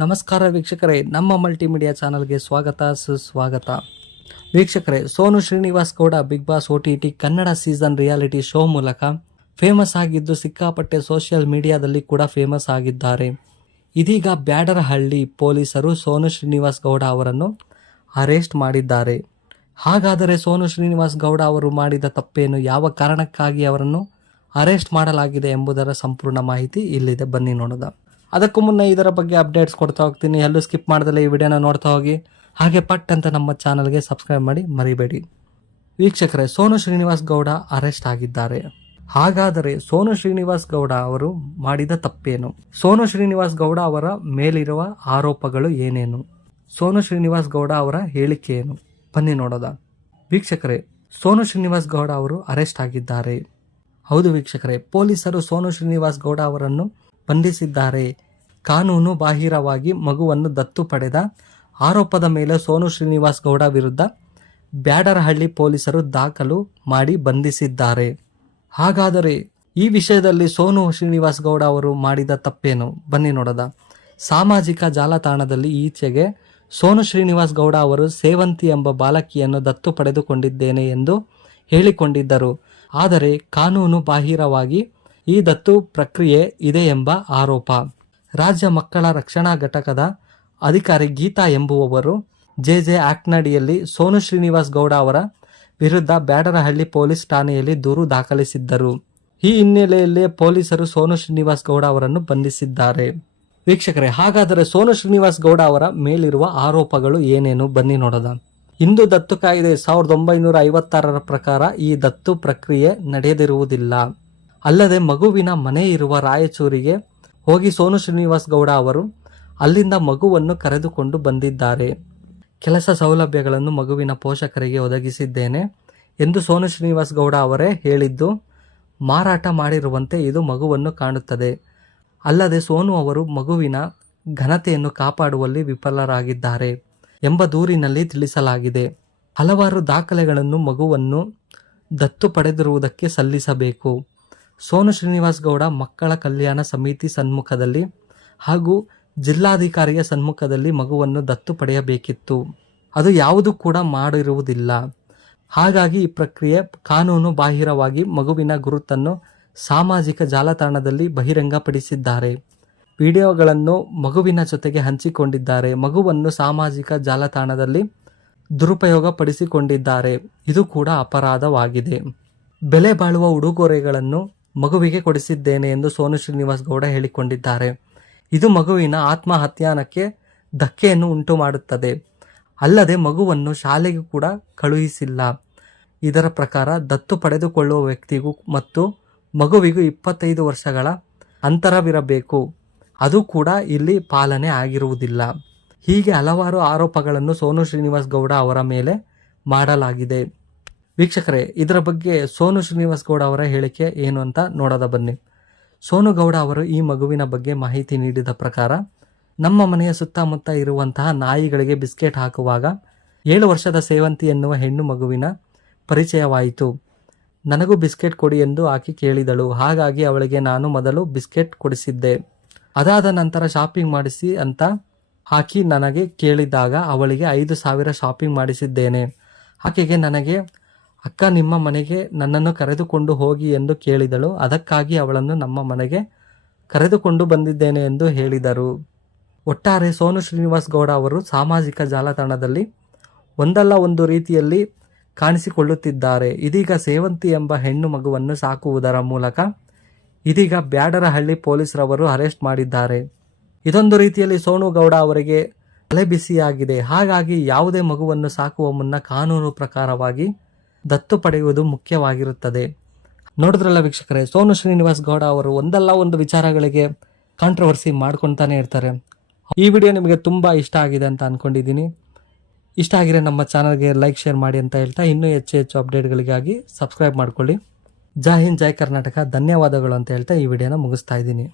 ನಮಸ್ಕಾರ ವೀಕ್ಷಕರೇ, ನಮ್ಮ ಮಲ್ಟಿಮೀಡಿಯಾ ಚಾನಲ್ಗೆ ಸುಸ್ವಾಗತ. ವೀಕ್ಷಕರೇ, Sonu Srinivas Gowda big boss OTT Kannada season reality show ಮೂಲಕ ಫೇಮಸ್ ಆಗಿದ್ದು ಸಿಕ್ಕಾಪಟ್ಟೆ ಸೋಷಿಯಲ್ ಮೀಡಿಯಾದಲ್ಲಿ ಕೂಡ ಫೇಮಸ್ ಆಗಿದ್ದಾರೆ. ಇದೀಗ ಬ್ಯಾಡರಹಳ್ಳಿ ಪೊಲೀಸರು ಸೋನು ಶ್ರೀನಿವಾಸ್ ಗೌಡ ಅವರನ್ನು ಅರೆಸ್ಟ್ ಮಾಡಿದ್ದಾರೆ. ಹಾಗಾದರೆ ಸೋನು ಶ್ರೀನಿವಾಸ್ ಗೌಡ ಅವರು ಮಾಡಿದ ತಪ್ಪೇನು, ಯಾವ ಕಾರಣಕ್ಕಾಗಿ ಅವರನ್ನು ಅರೆಸ್ಟ್ ಮಾಡಲಾಗಿದೆ ಎಂಬುದರ ಸಂಪೂರ್ಣ ಮಾಹಿತಿ ಇಲ್ಲಿದೆ, ಬನ್ನಿ ನೋಡೋಣ. ಅದಕ್ಕೂ ಮುನ್ನ ಇದರ ಬಗ್ಗೆ ಅಪ್ಡೇಟ್ಸ್ ಕೊಡ್ತಾ ಹೋಗ್ತೀನಿ. ಎಲ್ಲೂ ಸ್ಕಿಪ್ ಮಾಡ್ದಲೇ ಈ ವಿಡಿಯೋನ ನೋಡ್ತಾ ಹೋಗಿ. ಹಾಗೆ ಪಟ್ ಅಂತ ನಮ್ಮ ಚಾನಲ್ಗೆ ಸಬ್ಸ್ಕ್ರೈಬ್ ಮಾಡಿ ಮರಿಬೇಡಿ. ವೀಕ್ಷಕರೇ, ಸೋನು ಶ್ರೀನಿವಾಸ್ ಗೌಡ ಅರೆಸ್ಟ್ ಆಗಿದ್ದಾರೆ. ಹಾಗಾದರೆ ಸೋನು ಶ್ರೀನಿವಾಸ್ ಗೌಡ ಅವರು ಮಾಡಿದ ತಪ್ಪೇನು, ಸೋನು ಶ್ರೀನಿವಾಸ್ ಗೌಡ ಅವರ ಮೇಲಿರುವ ಆರೋಪಗಳು ಏನೇನು, ಸೋನು ಶ್ರೀನಿವಾಸ್ ಗೌಡ ಅವರ ಹೇಳಿಕೆ ಏನು, ಬನ್ನಿ ನೋಡೋದ. ವೀಕ್ಷಕರೇ, ಸೋನು ಶ್ರೀನಿವಾಸ್ ಗೌಡ ಅವರು ಅರೆಸ್ಟ್ ಆಗಿದ್ದಾರೆ. ಹೌದು ವೀಕ್ಷಕರೇ, ಪೊಲೀಸರು ಸೋನು ಶ್ರೀನಿವಾಸ್ ಗೌಡ ಅವರನ್ನು ಬಂಧಿಸಿದ್ದಾರೆ. ಕಾನೂನು ಬಾಹಿರವಾಗಿ ಮಗುವನ್ನು ದತ್ತು ಪಡೆದ ಆರೋಪದ ಮೇಲೆ ಸೋನು ಶ್ರೀನಿವಾಸ್ ಗೌಡ ವಿರುದ್ಧ ಬ್ಯಾಡರಹಳ್ಳಿ ಪೊಲೀಸರು ದಾಖಲು ಮಾಡಿ ಬಂಧಿಸಿದ್ದಾರೆ. ಹಾಗಾದರೆ ಈ ವಿಷಯದಲ್ಲಿ ಸೋನು ಶ್ರೀನಿವಾಸ್ ಗೌಡ ಅವರು ಮಾಡಿದ ತಪ್ಪೇನು, ಬನ್ನಿ ನೋಡೋದ. ಸಾಮಾಜಿಕ ಜಾಲತಾಣದಲ್ಲಿ ಈಚೆಗೆ ಸೋನು ಶ್ರೀನಿವಾಸ್ ಗೌಡ ಅವರು ಸೇವಂತಿ ಎಂಬ ಬಾಲಕಿಯನ್ನು ದತ್ತು ಪಡೆದುಕೊಂಡಿದ್ದೇನೆ ಎಂದು ಹೇಳಿಕೊಂಡಿದ್ದರು. ಆದರೆ ಕಾನೂನು ಬಾಹಿರವಾಗಿ ಈ ದತ್ತು ಪ್ರಕ್ರಿಯೆ ಇದೆ ಎಂಬ ಆರೋಪ ರಾಜ್ಯ ಮಕ್ಕಳ ರಕ್ಷಣಾ ಘಟಕದ ಅಧಿಕಾರಿ ಗೀತಾ ಎಂಬುವವರು JJ ಆಕ್ಟ್ನಡಿಯಲ್ಲಿ ಸೋನು ಶ್ರೀನಿವಾಸ್ ಗೌಡ ಅವರ ವಿರುದ್ಧ ಬ್ಯಾಡರಹಳ್ಳಿ ಪೊಲೀಸ್ ಠಾಣೆಯಲ್ಲಿ ದೂರು ದಾಖಲಿಸಿದ್ದರು. ಈ ಹಿನ್ನೆಲೆಯಲ್ಲಿ ಪೊಲೀಸರು ಸೋನು ಶ್ರೀನಿವಾಸ್ ಗೌಡ ಅವರನ್ನು ಬಂಧಿಸಿದ್ದಾರೆ. ವೀಕ್ಷಕರೇ, ಹಾಗಾದರೆ ಸೋನು ಶ್ರೀನಿವಾಸ್ ಗೌಡ ಅವರ ಮೇಲಿರುವ ಆರೋಪಗಳು ಏನೇನು, ಬನ್ನಿ ನೋಡೋಣ. ಹಿಂದೂ ದತ್ತು ಕಾಯ್ದೆ 1956 ಪ್ರಕಾರ ಈ ದತ್ತು ಪ್ರಕ್ರಿಯೆ ನಡೆಯದಿರುವುದಿಲ್ಲ. ಅಲ್ಲದೆ ಮಗುವಿನ ಮನೆ ಇರುವ ರಾಯಚೂರಿಗೆ ಹೋಗಿ ಸೋನು ಶ್ರೀನಿವಾಸ್ ಗೌಡ ಅವರು ಅಲ್ಲಿಂದ ಮಗುವನ್ನು ಕರೆದುಕೊಂಡು ಬಂದಿದ್ದಾರೆ. ಕೆಲಸ ಸೌಲಭ್ಯಗಳನ್ನು ಮಗುವಿನ ಪೋಷಕರಿಗೆ ಒದಗಿಸಿದ್ದೇನೆ ಎಂದು ಸೋನು ಶ್ರೀನಿವಾಸ್ ಗೌಡ ಅವರೇ ಹೇಳಿದ್ದು ಮಾರಾಟ ಮಾಡಿರುವಂತೆ ಇದು ಮಗುವನ್ನು ಕಾಣುತ್ತದೆ. ಅಲ್ಲದೆ ಸೋನು ಅವರು ಮಗುವಿನ ಘನತೆಯನ್ನು ಕಾಪಾಡುವಲ್ಲಿ ವಿಫಲರಾಗಿದ್ದಾರೆ ಎಂಬ ದೂರಿನಲ್ಲಿ ತಿಳಿಸಲಾಗಿದೆ. ಹಲವಾರು ದಾಖಲೆಗಳನ್ನು ಮಗುವನ್ನು ದತ್ತು ಪಡೆದಿರುವುದಕ್ಕೆ ಸಲ್ಲಿಸಬೇಕು. ಸೋನು ಶ್ರೀನಿವಾಸ್ ಗೌಡ ಮಕ್ಕಳ ಕಲ್ಯಾಣ ಸಮಿತಿ ಸಮ್ಮುಖದಲ್ಲಿ ಹಾಗೂ ಜಿಲ್ಲಾಧಿಕಾರಿಯ ಸಮ್ಮುಖದಲ್ಲಿ ಮಗುವನ್ನು ದತ್ತು ಪಡೆಯಬೇಕಿತ್ತು. ಅದು ಯಾವುದು ಕೂಡ ಮಾಡಿರುವುದಿಲ್ಲ. ಹಾಗಾಗಿ ಈ ಪ್ರಕ್ರಿಯೆ ಕಾನೂನು ಬಾಹಿರವಾಗಿ ಮಗುವಿನ ಗುರುತನ್ನು ಸಾಮಾಜಿಕ ಜಾಲತಾಣದಲ್ಲಿ ಬಹಿರಂಗಪಡಿಸಿದ್ದಾರೆ. ವಿಡಿಯೋಗಳನ್ನು ಮಗುವಿನ ಜೊತೆಗೆ ಹಂಚಿಕೊಂಡಿದ್ದಾರೆ. ಮಗುವನ್ನು ಸಾಮಾಜಿಕ ಜಾಲತಾಣದಲ್ಲಿ ದುರುಪಯೋಗ ಪಡಿಸಿಕೊಂಡಿದ್ದಾರೆ. ಇದು ಕೂಡ ಅಪರಾಧವಾಗಿದೆ. ಬೆಲೆ ಬಾಳುವ ಉಡುಗೊರೆಗಳನ್ನು ಮಗುವಿಗೆ ಕೊಡಿಸಿದ್ದೇನೆ ಎಂದು ಸೋನು ಶ್ರೀನಿವಾಸ್ ಗೌಡ ಹೇಳಿಕೊಂಡಿದ್ದಾರೆ. ಇದು ಮಗುವಿನ ಆತ್ಮಹತ್ಯಾನಕ್ಕೆ ಧಕ್ಕೆಯನ್ನು ಉಂಟು ಮಾಡುತ್ತದೆ. ಅಲ್ಲದೆ ಮಗುವನ್ನು ಶಾಲೆಗೂ ಕೂಡ ಕಳುಹಿಸಿಲ್ಲ. ಇದರ ಪ್ರಕಾರ ದತ್ತು ಪಡೆದುಕೊಳ್ಳುವ ವ್ಯಕ್ತಿಗೂ ಮತ್ತು ಮಗುವಿಗೂ 25 ವರ್ಷಗಳ ಅಂತರವಿರಬೇಕು. ಅದು ಕೂಡ ಇಲ್ಲಿ ಪಾಲನೆ ಆಗಿರುವುದಿಲ್ಲ. ಹೀಗೆ ಹಲವಾರು ಆರೋಪಗಳನ್ನು ಸೋನು ಶ್ರೀನಿವಾಸ್ ಗೌಡ ಅವರ ಮೇಲೆ ಮಾಡಲಾಗಿದೆ. ವೀಕ್ಷಕರೇ, ಇದರ ಬಗ್ಗೆ ಸೋನು ಶ್ರೀನಿವಾಸ್ ಗೌಡ ಅವರ ಹೇಳಿಕೆ ಏನು ಅಂತ ನೋಡೋದ ಬನ್ನಿ. ಸೋನು ಗೌಡ ಅವರು ಈ ಮಗುವಿನ ಬಗ್ಗೆ ಮಾಹಿತಿ ನೀಡಿದ ಪ್ರಕಾರ, ನಮ್ಮ ಮನೆಯ ಸುತ್ತಮುತ್ತ ಇರುವಂತಹ ನಾಯಿಗಳಿಗೆ ಬಿಸ್ಕೆಟ್ ಹಾಕುವಾಗ 7 ವರ್ಷದ ಸೇವಂತಿ ಎನ್ನುವ ಹೆಣ್ಣು ಮಗುವಿನ ಪರಿಚಯವಾಯಿತು. ನನಗೂ ಬಿಸ್ಕೆಟ್ ಕೊಡಿ ಎಂದು ಆಕೆ ಕೇಳಿದಳು. ಹಾಗಾಗಿ ಅವಳಿಗೆ ನಾನು ಮೊದಲು ಬಿಸ್ಕೆಟ್ ಕೊಡಿಸಿದ್ದೆ. ಅದಾದ ನಂತರ ಶಾಪಿಂಗ್ ಮಾಡಿಸಿ ಅಂತ ಆಕೆ ನನಗೆ ಕೇಳಿದಾಗ ಅವಳಿಗೆ 5,000 ಶಾಪಿಂಗ್ ಮಾಡಿಸಿದ್ದೇನೆ. ಆಕೆಗೆ ನನಗೆ ಅಕ್ಕ ನಿಮ್ಮ ಮನೆಗೆ ನನ್ನನ್ನು ಕರೆದುಕೊಂಡು ಹೋಗಿ ಎಂದು ಕೇಳಿದಳು. ಅದಕ್ಕಾಗಿ ಅವಳನ್ನು ನಮ್ಮ ಮನೆಗೆ ಕರೆದುಕೊಂಡು ಬಂದಿದ್ದೇನೆ ಎಂದು ಹೇಳಿದರು. ಒಟ್ಟಾರೆ ಸೋನು ಶ್ರೀನಿವಾಸ್ ಗೌಡ ಅವರು ಸಾಮಾಜಿಕ ಜಾಲತಾಣದಲ್ಲಿ ಒಂದಲ್ಲ ಒಂದು ರೀತಿಯಲ್ಲಿ ಕಾಣಿಸಿಕೊಳ್ಳುತ್ತಿದ್ದಾರೆ. ಇದೀಗ ಸೇವಂತಿ ಎಂಬ ಹೆಣ್ಣು ಮಗುವನ್ನು ಸಾಕುವುದರ ಮೂಲಕ ಇದೀಗ ಬ್ಯಾಡರಹಳ್ಳಿ ಪೊಲೀಸರವರು ಅರೆಸ್ಟ್ ಮಾಡಿದ್ದಾರೆ. ಇದೊಂದು ರೀತಿಯಲ್ಲಿ ಸೋನು ಗೌಡ ಅವರಿಗೆ ತಲೆಬಿಸಿಯಾಗಿದೆ. ಹಾಗಾಗಿ ಯಾವುದೇ ಮಗುವನ್ನು ಸಾಕುವ ಮುನ್ನ ಕಾನೂನು ಪ್ರಕಾರವಾಗಿ ದತ್ತು ಪಡೆಯುವುದು ಮುಖ್ಯವಾಗಿರುತ್ತದೆ. ನೋಡಿದ್ರಲ್ಲ ವೀಕ್ಷಕರೇ, ಸೋನು ಶ್ರೀನಿವಾಸ್ ಗೌಡ ಅವರು ಒಂದಲ್ಲ ಒಂದು ವಿಚಾರಗಳಿಗೆ ಕಾಂಟ್ರವರ್ಸಿ ಮಾಡ್ಕೊತಾನೆ ಇರ್ತಾರೆ. ಈ ವಿಡಿಯೋ ನಿಮಗೆ ತುಂಬ ಇಷ್ಟ ಆಗಿದೆ ಅಂತ ಅಂದ್ಕೊಂಡಿದ್ದೀನಿ. ಇಷ್ಟ ಆಗಿರೋ ನಮ್ಮ ಚಾನಲ್ಗೆ ಲೈಕ್ ಶೇರ್ ಮಾಡಿ ಅಂತ ಹೇಳ್ತಾ ಇನ್ನೂ ಹೆಚ್ಚು ಅಪ್ಡೇಟ್ಗಳಿಗಾಗಿ ಸಬ್ಸ್ಕ್ರೈಬ್ ಮಾಡ್ಕೊಳ್ಳಿ. ಜೈ ಹಿಂದ್, ಜೈ ಕರ್ನಾಟಕ, ಧನ್ಯವಾದಗಳು ಅಂತ ಹೇಳ್ತಾ ಈ ವಿಡಿಯೋನ ಮುಗಿಸ್ತಾ ಇದ್ದೀನಿ.